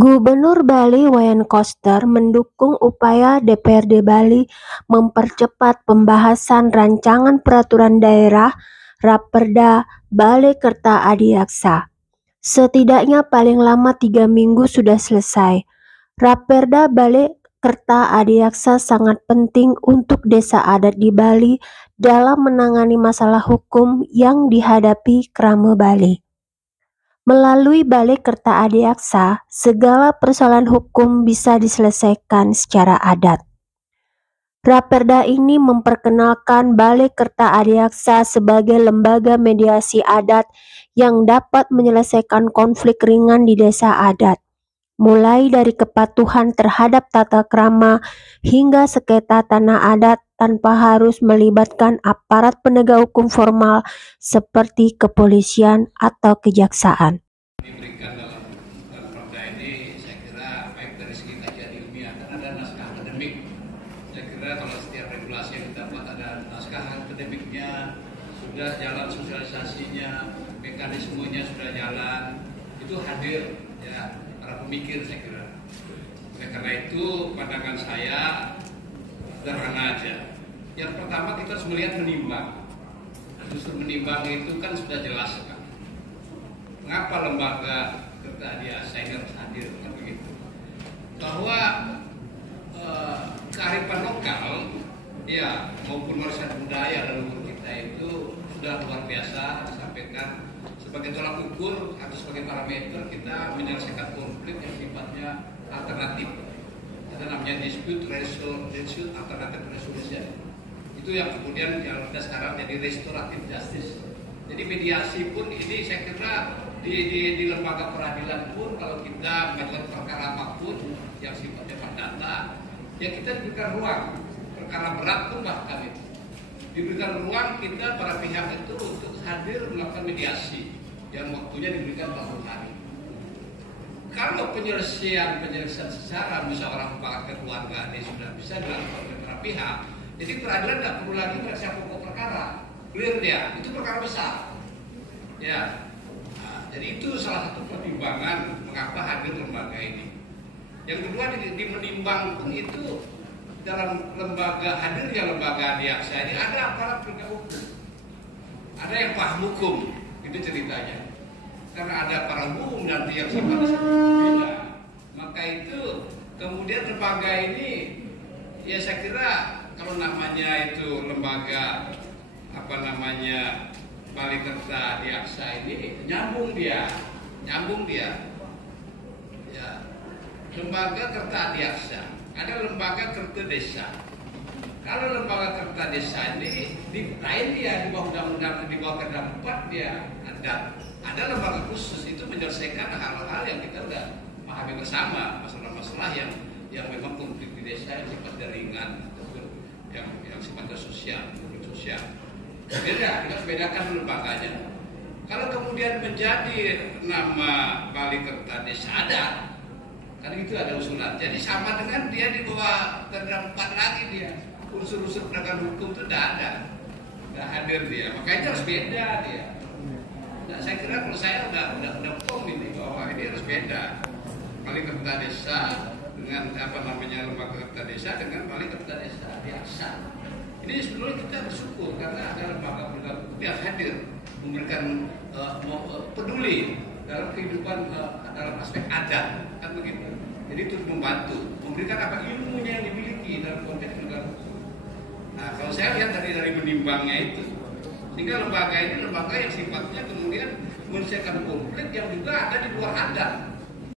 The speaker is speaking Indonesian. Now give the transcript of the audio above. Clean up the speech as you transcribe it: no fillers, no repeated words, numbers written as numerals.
Gubernur Bali Wayan Koster mendukung upaya DPRD Bali mempercepat pembahasan rancangan peraturan daerah Raperda Balai Kerta Adiaksa. Setidaknya paling lama 3 minggu sudah selesai. Raperda Balai Kerta Adiaksa sangat penting untuk desa adat di Bali dalam menangani masalah hukum yang dihadapi Krama Bali. Melalui Balai Kerta Adiaksa, segala persoalan hukum bisa diselesaikan secara adat. Raperda ini memperkenalkan Balai Kerta Adiaksa sebagai lembaga mediasi adat yang dapat menyelesaikan konflik ringan di desa adat, mulai dari kepatuhan terhadap tata krama hingga sengketa tanah adat tanpa harus melibatkan aparat penegak hukum formal seperti kepolisian atau kejaksaan. Diberikan dalam perda ini, saya kira baik dari segi kajian ilmiah dan ada naskah akademik. Saya kira kalau setiap regulasi yang kita buat ada naskah akademiknya, sudah jalan sosialisasinya, mekanismenya sudah jalan, itu hadir ya para pemikir saya kira. Karena itu pandangan saya sederhana aja. Yang pertama kita harus melihat menimbang. Justru menimbang itu kan sudah jelas kan. Mengapa lembaga Kerta Adiaksa ini harus hadir kan begitu? Bahwa kearifan lokal ya maupun warisan budaya leluhur kita itu sudah luar biasa disampaikan sebagai tolak ukur atau sebagai parameter kita menyelesaikan konflik yang sifatnya alternatif. Ada namanya dispute alternative resolution. Itu yang kemudian yang kita sekarang jadi restoratif justice. Jadi mediasi pun ini saya kira di lembaga peradilan pun kalau kita mengajukan perkara apapun yang sifatnya perdata, ya kita diberikan ruang. Perkara berat pun bahkan itu diberikan ruang kita para pihak itu untuk hadir melakukan mediasi yang waktunya diberikan tahun hari. Kalau penyelesaian secara musyawarah mufakat keluarga ini sudah bisa dilakukan oleh para pihak, jadi peradilan tidak perlu lagi meriksa pokok perkara, clear dia, itu perkara besar, ya. Jadi itu salah satu pertimbangan mengapa hadir lembaga ini. Yang kedua di menimbang pun itu dalam lembaga hadirnya lembaga Adiaksa ini ada aparat penegak hukum, ada yang paham hukum, itu ceritanya. Karena ada para hukum nanti yang sifatnya berbeda, maka itu kemudian lembaga ini ya saya kira kalau namanya itu lembaga Balai Kerta Adiaksa ini nyambung dia. Ya, lembaga Kerta Adiaksa, ada lembaga Kerta Desa. Kalau lembaga Kerta Desa ini lain dia di bawah undang-undang di bawah Perda 4 dia ada lembaga khusus itu menyelesaikan hal-hal yang kita udah pahami bersama, masalah-masalah yang memang konflik di desa yang sifatnya ringan ataupun yang sifatnya sosial. Beda, kita bedakan lembaganya. Kalau kemudian menjadi nama Balai Kerta Desa adat, kan itu ada usulan. Jadi sama dengan dia di bawah Perda 4 lagi dia. Unsur-unsur penegakan hukum itu tidak ada, tidak hadir dia. Makanya harus beda dia. Nah, saya kira kalau saya udah pom ini bahwa ini harus beda. Balai Kerta Desa dengan lembaga Kerta Desa dengan Balai Kerta Desa Adiaksa. Ini sebenarnya kita bersyukur karena ada lembaga penegak hukum yang hadir memberikan peduli dalam kehidupan dalam aspek adat kan begitu. Jadi terus membantu memberikan ilmunya yang dimiliki dalam konteks penegak hukum. Nah kalau saya lihat dari menimbangnya itu, sehingga lembaga ini lembaga yang sifatnya kemudian menyelesaikan konflik yang juga ada di luar adat.